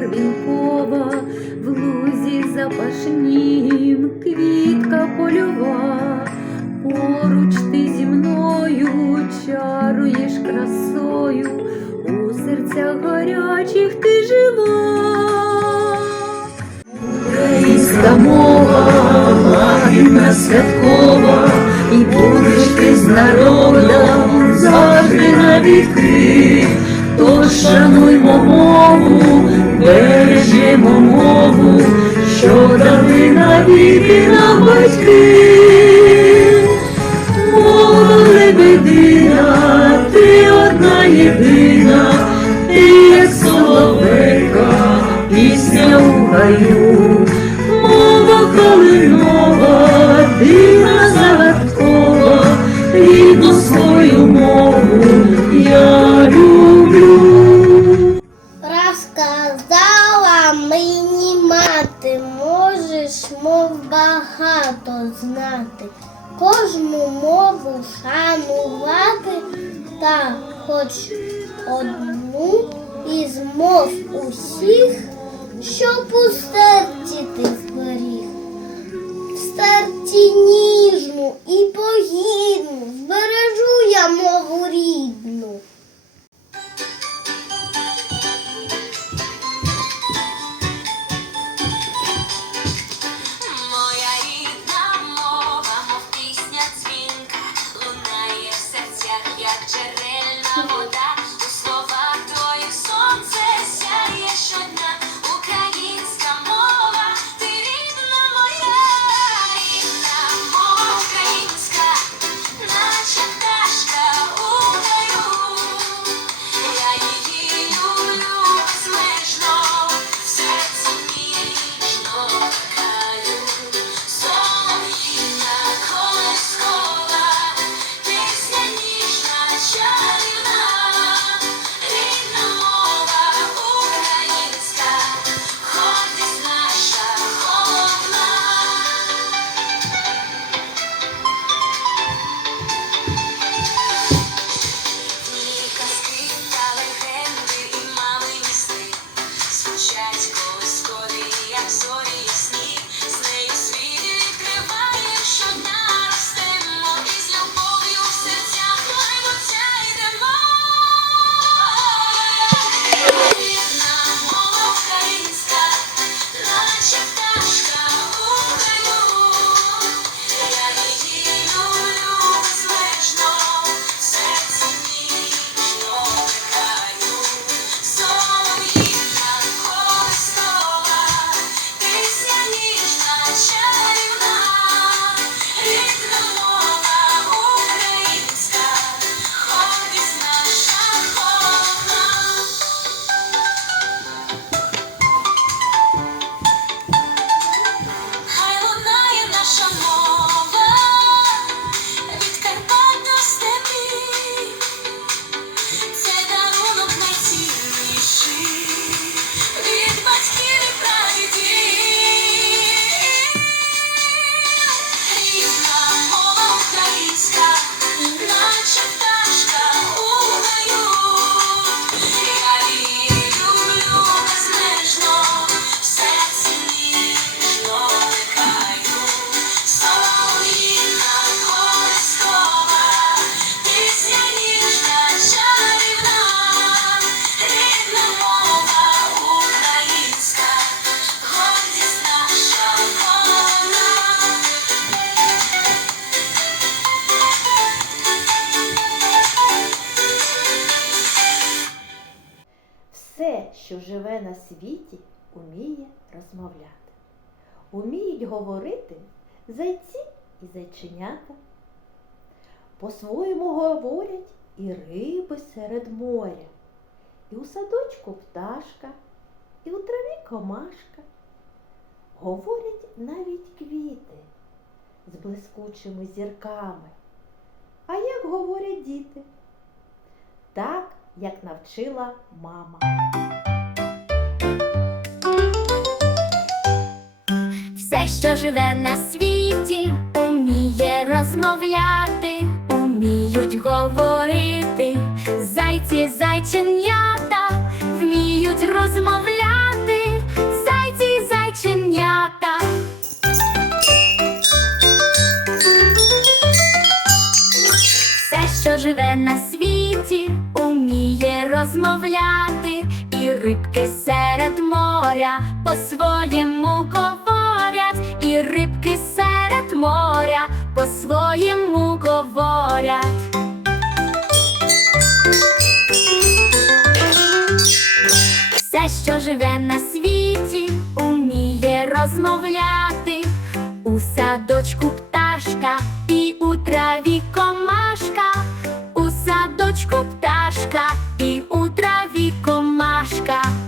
барвінкова, в лузі запашнім квітка польова, поруч ти зі мною чаруєш красою, у серцях гарячих ти жива, Українська мова, лагідна святкова, і будеш ти з народом завжди на віки. Навіки нам батьки. Мова лебедина, ти одна єдина, ти як соловейка, пісня у гаю, мов багато знати, кожну мову шанувати, та хоч одну із мов усіх, щоб у живе на світі, уміє розмовляти. Уміють говорити зайці і зайченята. По-своєму говорять і риби серед моря, і у садочку пташка, і у траві комашка. Говорять навіть квіти з блискучими зірками. А як говорять діти? Так, як навчила мама. все, що живе на світі, уміє розмовляти, уміють говорити, зайці зайченята, вміють розмовляти, зайці зайченята. Все, що живе на світі, уміє розмовляти. І рибки серед моря по своєму говорять і рибки серед моря по-своєму говорять. Все, що живе на світі, уміє розмовляти. У садочку пташка і у траві комашка, у садочку пташка і у траві комашка.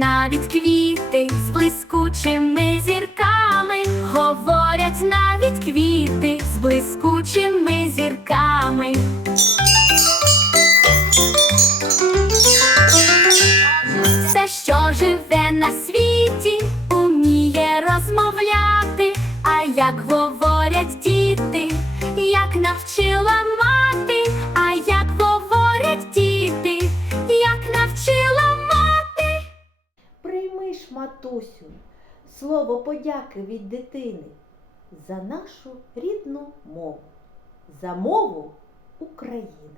Навіть квіти з блискучими зірками, говорять навіть квіти з блискучими зірками. Все, що живе на світі, уміє розмовляти, а як говорять діти, як навчила мати, матусю, слово подяки від дитини за нашу рідну мову, за мову України.